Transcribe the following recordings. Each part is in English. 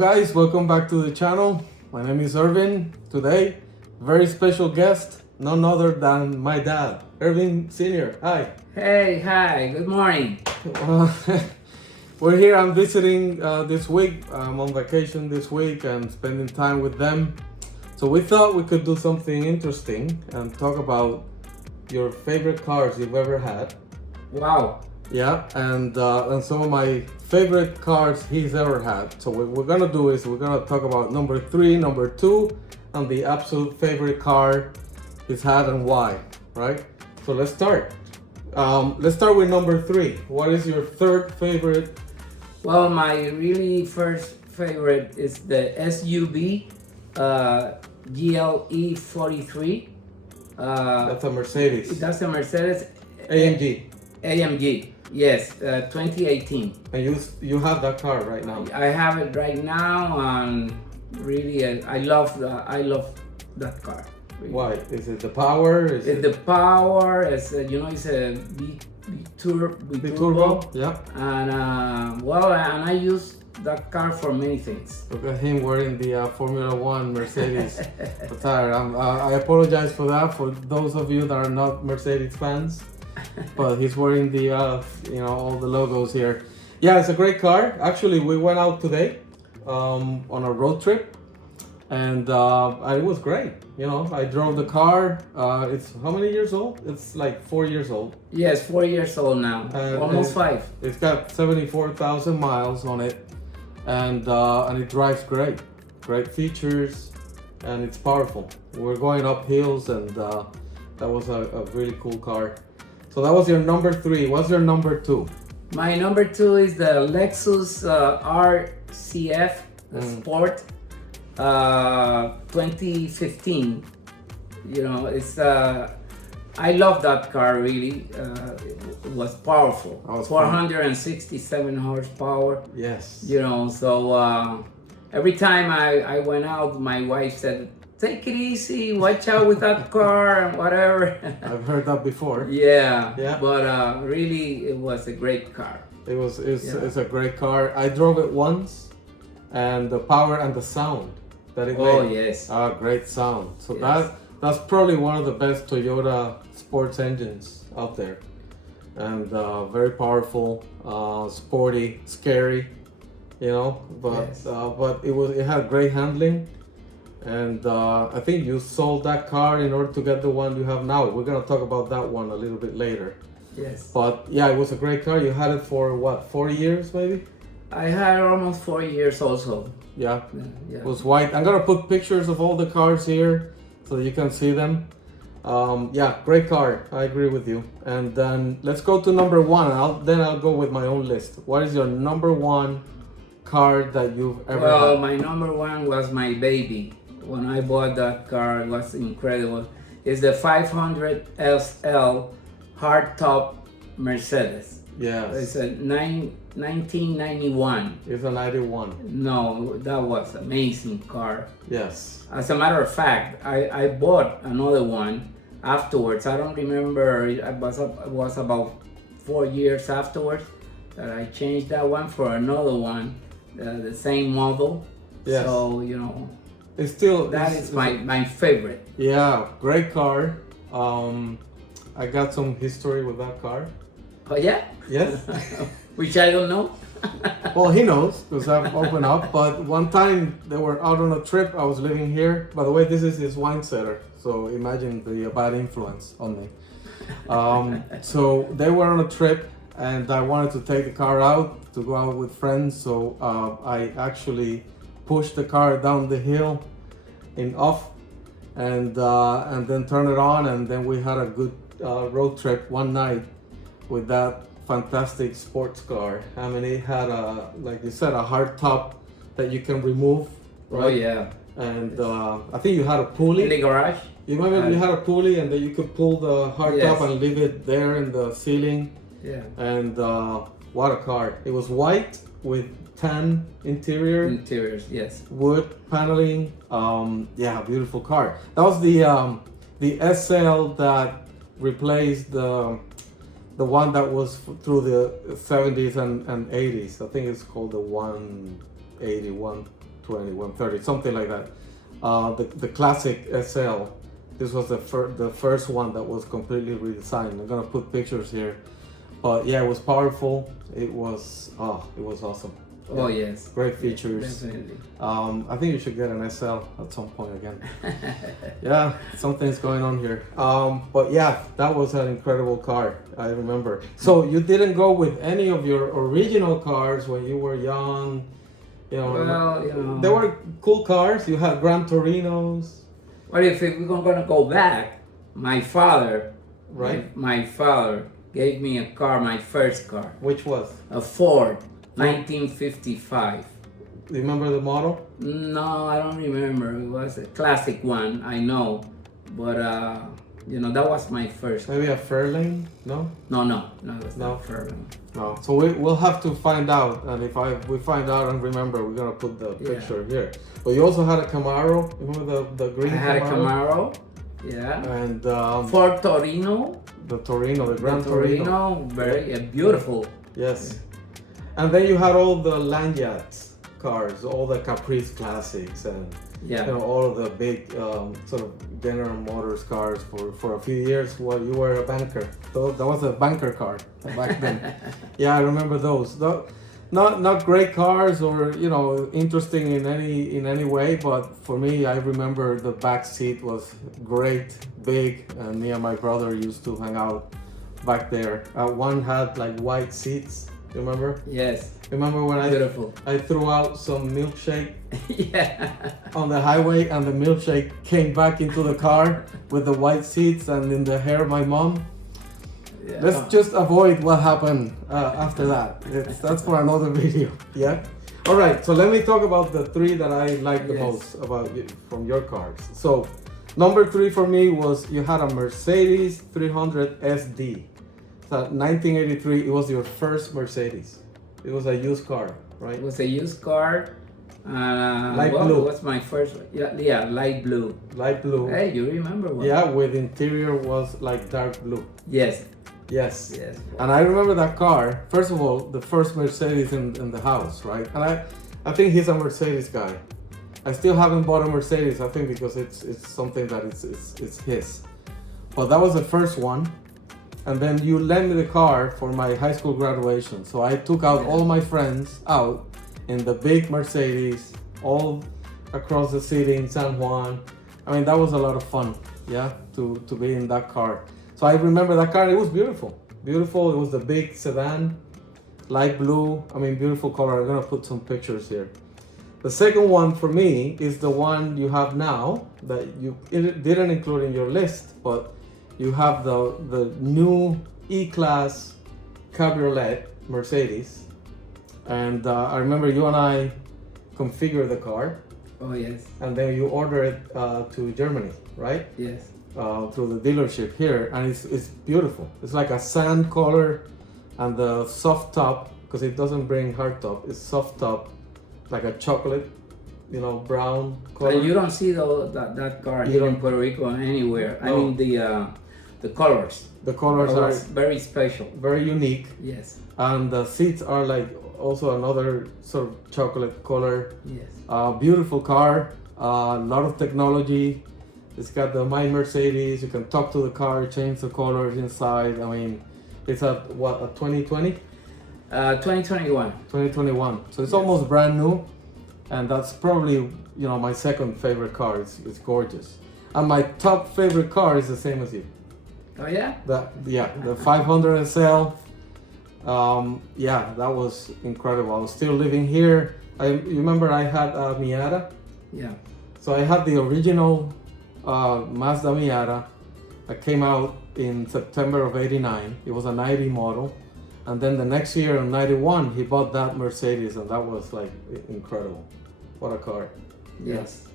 guys, welcome back to the channel. My name is Irvin. Today, very special guest, none other than my dad, Irvin Sr. Hi. Hey, hi, good morning. We're here, I'm visiting this week. I'm on vacation this week and spending time with them. So we thought we could do something interesting and talk about your favorite cars you've ever had. Wow. Yeah, and some of my favorite cars he's ever had. So what we're gonna do is we're gonna talk about number 3, number 2, and the absolute favorite car he's had and why, right? So let's start. Let's start with number 3. What is your third favorite? Well, my really first favorite is the SUV GLE 43. That's a Mercedes. That's a Mercedes AMG. Yes, 2018. And you have that car right now. I have it right now, and really, I love that car. Really. Why? Is it the power? Is It's the power. It's it's a turbo? Yeah. And and I use that car for many things. Look at him wearing the Formula One Mercedes attire. I apologize for that for those of you that are not Mercedes fans, but he's wearing the all the logos here. Yeah, it's a great car. Actually, we went out today on a road trip, and it was great. I drove the car. It's how many years old? It's like 4 years old. Yes, 4 years old now. Almost 5. It's got 74,000 miles on it, and it drives great. Great features, and it's powerful. We're going up hills, and that was a really cool car. So that was your number 3. What's your number 2? My number 2 is the Lexus RCF Sport 2015. It's I love that car really. It was powerful. 467 horsepower. Yes. So every time I went out, my wife said, "Take it easy, watch out with that car," and whatever. I've heard that before. Yeah. Yeah. But really, it was a great car. It's a great car. I drove it once, and the power and the sound that it made. Oh yes. Great sound. So Yes. that's probably one of the best Toyota sports engines out there, and very powerful, sporty, scary, But Yes. but it had great handling. And I think you sold that car in order to get the one you have now. We're gonna talk about that one a little bit later. Yes. But yeah, it was a great car. You had it for what, 4 years maybe? I had almost 4 years also. Yeah. Yeah. It was white. I'm gonna put pictures of all the cars here so that you can see them. Yeah, great car. I agree with you. And then let's go to number 1. I'll go with my own list. What is your number 1 car that you've ever Well, had? my number 1 was my baby. When I bought that car, it was incredible. It's the 500 SL hardtop Mercedes. Yes. It's a 1991. It's a 91. No, that was amazing car. Yes. As a matter of fact, I bought another one afterwards. I don't remember. It was about 4 years afterwards that I changed that one for another one, the same model. Yes. So It's still that is my favorite. Yeah, great car. I got some history with that car. Oh yeah. Yes. Which I don't know. Well, he knows because I've opened up. But one time they were out on a trip. I was living here. By the way, this is his wine cellar. So imagine the bad influence on me. So they were on a trip, and I wanted to take the car out to go out with friends. So I actually pushed the car down the hill in off, and then turn it on, and then we had a good road trip one night with that fantastic sports car. I mean, it had like you said, a hard top that you can remove, right? Oh yeah. And I think you had a pulley. In the garage. You remember you had a pulley, and then you could pull the hard Yes. top and leave it there in the ceiling. Yeah. And what a car! It was white with tan interior. Interiors. Yes. Wood paneling. Yeah, beautiful car. That was the SL that replaced the one that was through the 70s and 80s. I think it's called the 180, 120, 130, something like that. The classic SL. This was the first one that was completely redesigned. I'm gonna put pictures here, but yeah, it was powerful. It was awesome. Oh yes, Great features. definitely. I think you should get an SL at some point again. Yeah, something's going on here. But yeah, that was an incredible car. I remember. So you didn't go with any of your original cars when you were young. Well, They were cool cars. You had Gran Torinos. Well, if we're gonna go back, my father, Right. My father gave me a car, my first car, Which was? a Ford, 1955. Do you remember the model? No, I don't remember. It was a classic one, I know, but that was my first. Maybe a Fairlane? No? No, it was No. not Fairlane. No. So we'll have to find out, and if we find out and remember, we're gonna put the picture here. But you also had a Camaro. Remember the green I had Camaro? a Camaro, yeah. And Ford Torino. the Torino, the The Gran Torino. Torino, very beautiful. Yes. And then you had all the Lanyards cars, all the Caprice classics, and Yeah. all of the big sort of General Motors cars for a few years while you were a banker. So that was a banker car back then. Yeah, I remember those. Not great cars or interesting in any way, but for me, I remember the back seat was great, big, and me and my brother used to hang out back there. One had like white seats. You remember? Yes. Remember when Beautiful. I threw out some milkshake Yeah. on the highway and the milkshake came back into the car with the white seats and in the hair of my mom? Yeah. Let's just avoid what happened after that. That's for another video. Yeah. All right. So let me talk about the three that I like the Yes. most about you, from your cars. So number 3 for me was you had a Mercedes 300 SD. So 1983. It was your first Mercedes. It was a used car, right? It was a used car. Light blue. It was my first. Yeah, light blue. Light blue. Hey, you remember one? Yeah, with interior was like dark blue. Yes. Yes. Yes. And I remember that car. First of all, the first Mercedes in the house, right? And I think he's a Mercedes guy. I still haven't bought a Mercedes. I think because it's something that it's his. But that was the first one. And then you lent me the car for my high school graduation. So I took out all my friends out in the big Mercedes, all across the city in San Juan. I mean, that was a lot of fun, yeah, to be in that car. So I remember that car. It was beautiful. Beautiful. It was the big sedan, light blue. I mean, beautiful color. I'm gonna put some pictures here. The second one for me is the one you have now that you didn't include in your list, but you have the new E-Class Cabriolet Mercedes. And I remember you and I configured the car. Oh yes. And then you order it to Germany, right? Yes. Through the dealership here, and it's beautiful. It's like a sand color, and the soft top, because it doesn't bring hard top. It's soft top, like a chocolate, brown color. But you don't see that car here in Puerto Rico anywhere. No. I mean the colors. The colors are are very special. very unique, Yes. and the seats are like also another sort of chocolate color. Yes. Beautiful car, a lot of technology. It's got the My Mercedes. You can talk to the car, change the colors inside. I mean, it's a 2020? 2021. 2021. So it's almost brand new, and that's probably my second favorite car. It's gorgeous, and my top favorite car is the same as you. Oh yeah. The 500 SL. That was incredible. I was still living here. You remember I had a Miata? Yeah. So I had the original Mazda Miata that came out in September of '89. It was a 90 model. And then the next year in '91, he bought that Mercedes, and that was like incredible. What a car. Yes.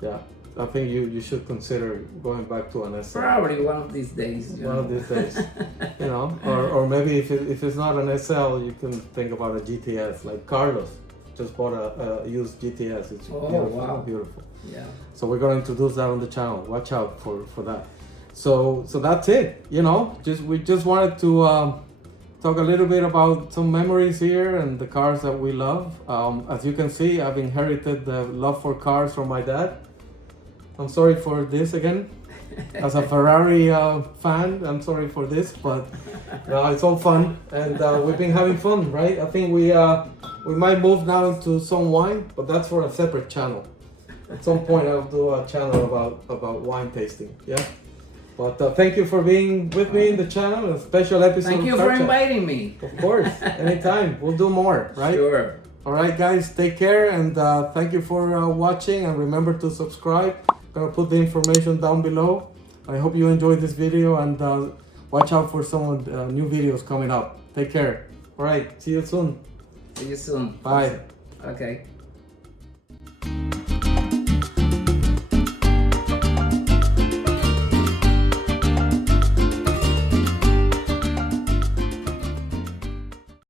Yeah. I think you should consider going back to an SL. Probably one of these days. One of these days. Or maybe if it's not an SL, you can think about a GTS. Like Carlos just bought a used GTS. It's beautiful. Wow. Beautiful. Yeah. So we're going to introduce that on the channel. Watch out for that. So that's it. We just wanted to talk a little bit about some memories here and the cars that we love. As you can see, I've inherited the love for cars from my dad. I'm sorry for this again. As a Ferrari fan, I'm sorry for this, but it's all fun, and we've been having fun, right? I think we might move now into some wine, but that's for a separate channel. At some point, I'll do a channel about wine tasting. Yeah. But thank you for being with me in the channel, a special episode. Thank you for inviting me. Of course, anytime. We'll do more, right? Sure. All right, guys, take care, and thank you for watching, and remember to subscribe. I'm gonna put the information down below. I hope you enjoyed this video, and watch out for some new videos coming up. Take care. All right, see you soon. See you soon. Bye. Okay.